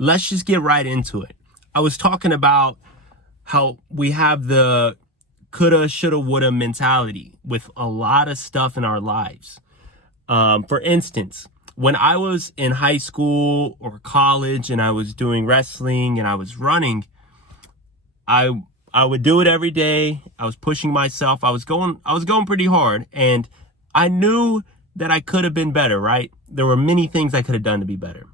let's just get right into it. I was talking about how we have the coulda, shoulda, woulda mentality with a lot of stuff in our lives. For instance, when I was in high school or college and I was doing wrestling and I was running, I would do it every day. I was pushing myself. I was going pretty hard, and I knew that I could have been better, right? There were many things I could have done to be better.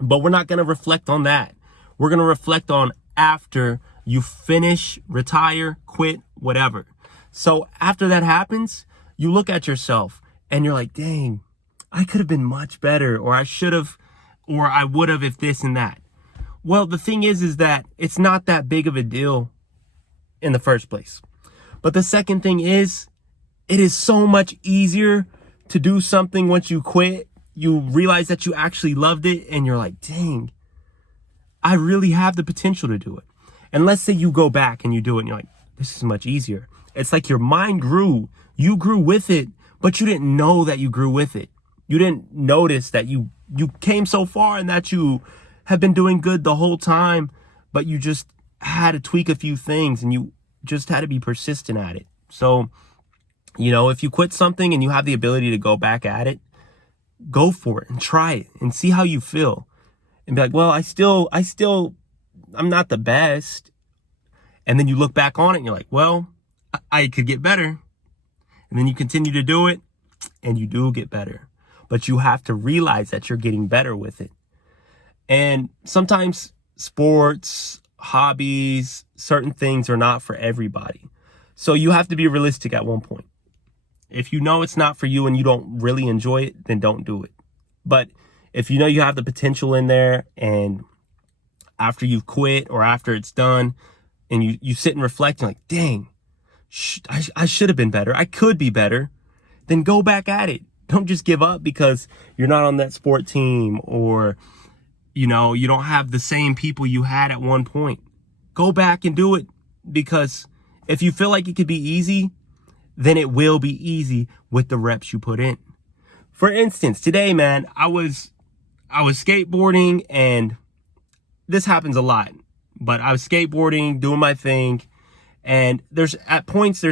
But we're not going to reflect on that. We're going to reflect on after you finish, retire, quit, whatever. So after that happens, you look at yourself and you're like, dang, I could have been much better, or I should have, or I would have if this and that. Well, the thing is that it's not that big of a deal in the first place. But the second thing is, it is so much easier to do something once you quit. You realize that you actually loved it and you're like, dang, I really have the potential to do it. And let's say you go back and you do it and you're like, this is much easier. It's like your mind grew. You grew with it, but you didn't know that you grew with it. You didn't notice that you came so far and that you have been doing good the whole time, but you just had to tweak a few things and you just had to be persistent at it. So, if you quit something and you have the ability to go back at it, go for it and try it and see how you feel. And be like, well, I'm not the best. And then you look back on it and you're like, well, I could get better. And then you continue to do it and you do get better. But you have to realize that you're getting better with it. And sometimes sports, hobbies, certain things are not for everybody. So you have to be realistic at one point. If you know it's not for you and you don't really enjoy it, then don't do it. But if you know you have the potential in there, and after you've quit or after it's done and you sit and reflect, you're like, dang, I should have been better. I could be better. Then go back at it. Don't just give up because you're not on that sport team, or, you don't have the same people you had at one point. Go back and do it, because if you feel like it could be easy, then it will be easy with the reps you put in. For instance, today, man, I was skateboarding, and this happens a lot, but I was skateboarding, doing my thing, and there's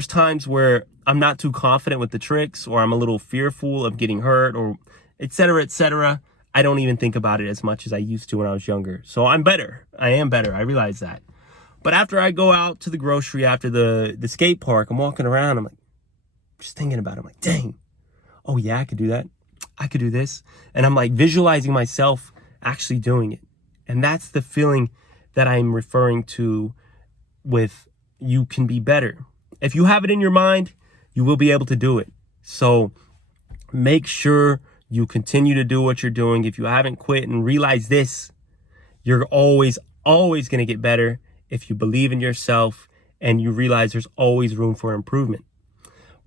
times where I'm not too confident with the tricks, or I'm a little fearful of getting hurt, or et cetera, et cetera. I don't even think about it as much as I used to when I was younger. So I'm better. I am better. I realize that. But after I go out to the grocery, after the skate park, I'm walking around, I'm like, just thinking about it. I'm like, dang, oh yeah, I could do that. I could do this. And I'm like visualizing myself actually doing it. And that's the feeling that I'm referring to with you can be better. If you have it in your mind, you will be able to do it. So make sure you continue to do what you're doing. If you haven't quit, and realize this, you're always going to get better if you believe in yourself and you realize there's always room for improvement.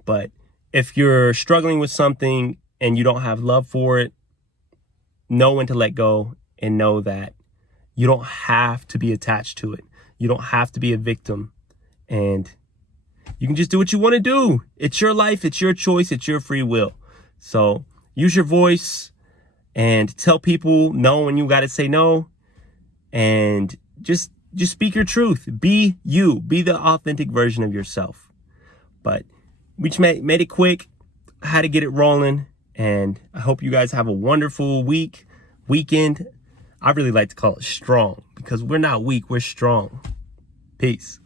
But if you're struggling with something and you don't have love for it, know when to let go, and know that you don't have to be attached to it. You don't have to be a victim, and you can just do what you want to do. It's your life. It's your choice. It's your free will. So use your voice and tell people no when you got to say no, and just speak your truth. Be you. Be the authentic version of yourself. But we just made it quick. I had to get it rolling, and I hope you guys have a wonderful weekend. I really like to call it strong, because we're not weak, we're strong. Peace.